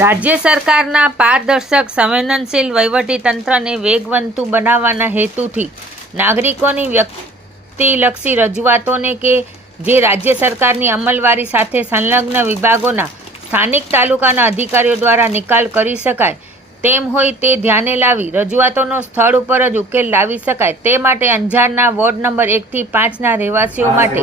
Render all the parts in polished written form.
રાજ્ય સરકારના પારદર્શક સંવેદનશીલ વહીવટીતંત્રને વેગવંતુ બનાવવાના હેતુથી નાગરિકોની વ્યક્તિલક્ષી રજૂઆતોને કે જે રાજ્ય સરકારની અમલવારી સાથે સંલગ્ન વિભાગોના સ્થાનિક તાલુકાના અધિકારીઓ દ્વારા નિકાલ કરી શકાય તેમ હોય તે ધ્યાને લાવી રજૂઆતોનો સ્થળ ઉપર જ ઉકેલ લાવી શકાય તે માટે અંજારના વોર્ડ નંબર 1 થી 5ના રહેવાસીઓ માટે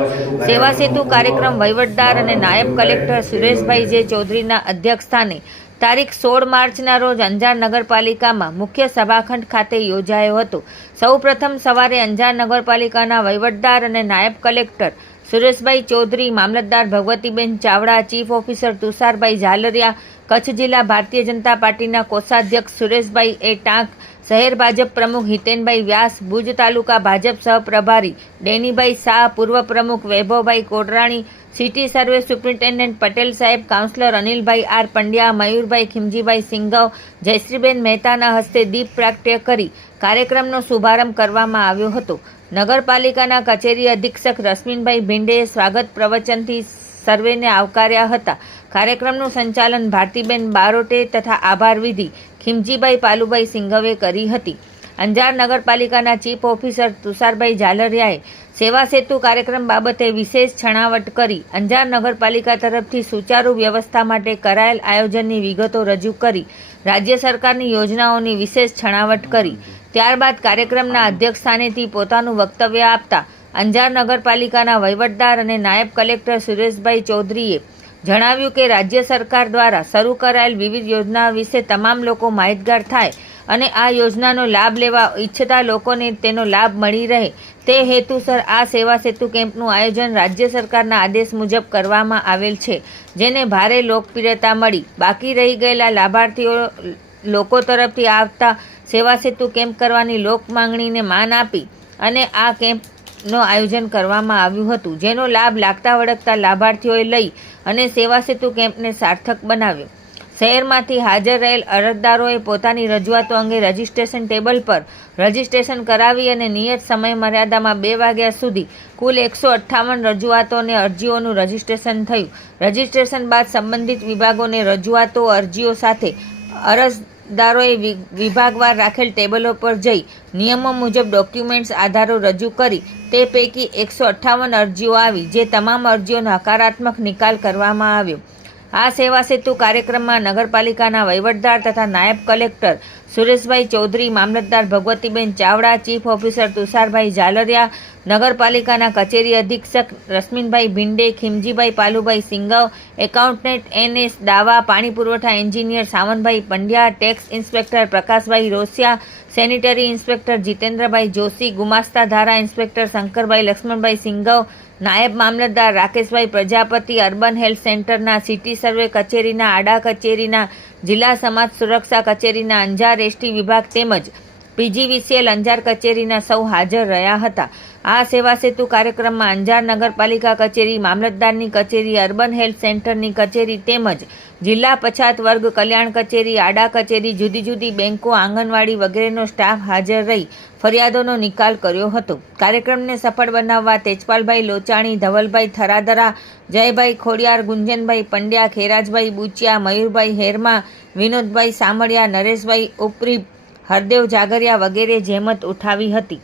સેવા સેતુ કાર્યક્રમ વહીવટદાર અને નાયબ કલેક્ટર સુરેશભાઈ જે ચૌધરીના અધ્યક્ષસ્થાને તારીખ 16 માર્ચના રોજ અંજાર નગરપાલિકામાં મુખ્ય સભાખંડ ખાતે યોજાયો હતો। સૌપ્રથમ સવારે અંજાર નગરપાલિકાના વહીવટદાર અને નાયબ કલેક્ટર સુરેશભાઈ ચૌધરી, મામલતદાર ભગવતીબેન ચાવડા, ચીફ ઓફિસર તુષારભાઈ ઝાલરિયા, કચ્છ જિલ્લા ભારતીય જનતા પાર્ટીના કોષાધ્યક્ષ સુરેશભાઈ એ ટાંક, શહેર ભાજપ પ્રમુખ હિતેનભાઈ વ્યાસ, ભુજ તાલુકા ભાજપ સહપ્રભારી ડેનીભાઈ શાહ, પૂર્વ પ્રમુખ વૈભવભાઈ Kotrani, city survey superintendent Patel સાહેબ, કાઉન્સિલર અનિલભાઈ આર પંડ્યા, મયુરભાઈ ખીમજીભાઈ સિંઘવ, જયશ્રીબેન મહેતાના હસ્તે દીપ પ્રાગટ્ય કરી કાર્યક્રમનો શુભારંભ કરવામાં આવ્યો હતો। નગરપાલિકાના કચેરી અધિક્ષક રશ્મિનભાઈ ભીંડેએ સ્વાગત પ્રવચનથી સર્વેને આવકાર્યા હતા। કાર્યક્રમનું સંચાલન ભારતીબેન બારોટે તથા આભાર વિધિ ખીમજીભાઈ પાલુભાઈ સિંઘવે કરી હતી। અંજાર નગરપાલિકાના ચીફ ઓફિસર તુષારભાઈ ઝાલરિયાએ સેવા સેતુ કાર્યક્રમ બાબતે વિશેષ છણાવટ કરી અંજાર નગરપાલિકા તરફથી સુચારુ વ્યવસ્થા માટે કરાયેલ આયોજનની વિગતો રજૂ કરી રાજ્ય સરકારની યોજનાઓની વિશેષ છણાવટ કરી। ત્યારબાદ કાર્યક્રમના અધ્યક્ષસ્થાનેથી પોતાનું વક્તવ્ય આપતા અંજાર નગરપાલિકાના વહીવટદાર અને નાયબ કલેક્ટર સુરેશભાઈ ચૌધરીએ જણાવ્યું કે રાજ્ય સરકાર દ્વારા શરૂ કરાયેલ વિવિધ યોજનાઓ વિશે તમામ લોકો માહિતગાર થાય અને આ યોજનાનો લાભ લેવા ઈચ્છતા લોકોને તેનો લાભ મળી રહે તે હેતુસર આ સેવા સેતુ કેમ્પનું આયોજન રાજ્ય સરકારના આદેશ મુજબ કરવામાં આવેલ છે, જેને ભારે લોકપ્રિયતા મળી। બાકી રહી ગયેલા લાભાર્થીઓ લોકો તરફથી આવતા સેવા સેતુ કેમ્પ કરવાની લોક માંગણીને માન આપી અને આ કેમ્પનું આયોજન કરવામાં આવ્યું હતું, જેનો લાભ લાગતા વળગતા લાભાર્થીઓએ લઈ અને સેવા સેતુ કેમ્પને સાર્થક બનાવ્યો। શહેરમાંથી હાજર રહેલ અરજદારોએ પોતાની રજૂઆતો અંગે રજીસ્ટ્રેશન ટેબલ પર રજીસ્ટ્રેશન કરાવી અને નિયત સમય મર્યાદામાં 2 વાગ્યા સુધી કુલ 158 રજૂઆતો અને અરજીઓનું રજીસ્ટ્રેશન થયું। રજીસ્ટ્રેશન બાદ સંબંધિત વિભાગોને રજૂઆતો અરજીઓ સાથે અરજદારોએ વિભાગવાર રાખેલ ટેબલો પર જઈ નિયમો મુજબ ડોક્યુમેન્ટ્સ આધારો રજૂ કરી તે પૈકી 158 અરજીઓ આવી, જે તમામ અરજીઓનો હકારાત્મક નિકાલ કરવામાં આવ્યો। આ સેવા સેતુ કાર્યક્રમમાં નગરપાલિકાના વહીવટદાર તથા નાયબ કલેક્ટર સુરેશભાઈ ચૌધરી, મામલતદાર ભગવતીબેન ચાવડા, ચીફ ઓફિસર તુષારભાઈ ઝાલરિયા, નગરપાલિકાના કચેરી અધિક્ષક રશ્મિનભાઈ ભીંડે, ખીમજીભાઈ પાલુભાઈ સિંઘવ, એકાઉન્ટન્ટ NS દાવા, પાણી પુરવઠા engineer Savanbhai Pandya, tax inspector Prakashbhai Rosiya, sanitary inspector Jitendrabhai Joshi, ગુમાસ્તા ધારા ઇન્સ્પેક્ટર શંકરભાઈ લક્ષ્મણભાઈ સિંઘવ, નાયબ મામલતદાર રાકેશભાઈ પ્રજાપતિ, અર્બન હેલ્થ સેન્ટરના, સિટી સર્વે કચેરીના, આડા કચેરીના, જિલ્લા સમાજ સુરક્ષા કચેરીના, અંજાર ST વિભાગ તેમજ PGVCL અંજાર કચેરીના સૌ હાજર રહ્યા હતા। આ સેવા સેતુ કાર્યક્રમમાં અંજાર નગરપાલિકા કચેરી, મામલતદારની કચેરી, અર્બન હેલ્થ સેન્ટરની કચેરી તેમજ જિલ્લા પછાત વર્ગ કલ્યાણ કચેરી, આડા કચેરી, જુદી જુદી બેંકો, આંગણવાડી વગેરેનો સ્ટાફ હાજર રહી ફરિયાદોનો નિકાલ કર્યો હતો। કાર્યક્રમને સફળ બનાવવા તેજપાલભાઈ લોચાણી, ધવલભાઈ થરાદરા, જયભાઈ ખોડિયાર, ગુંજનભાઈ પંડ્યા, ખેરાજભાઈ બુચિયા, મયુરભાઈ હેરમા, વિનોદભાઈ સામળિયા, નરેશભાઈ ઉપરી, હરદેવ જાગરિયા વગેરે જહેમત ઉઠાવી હતી।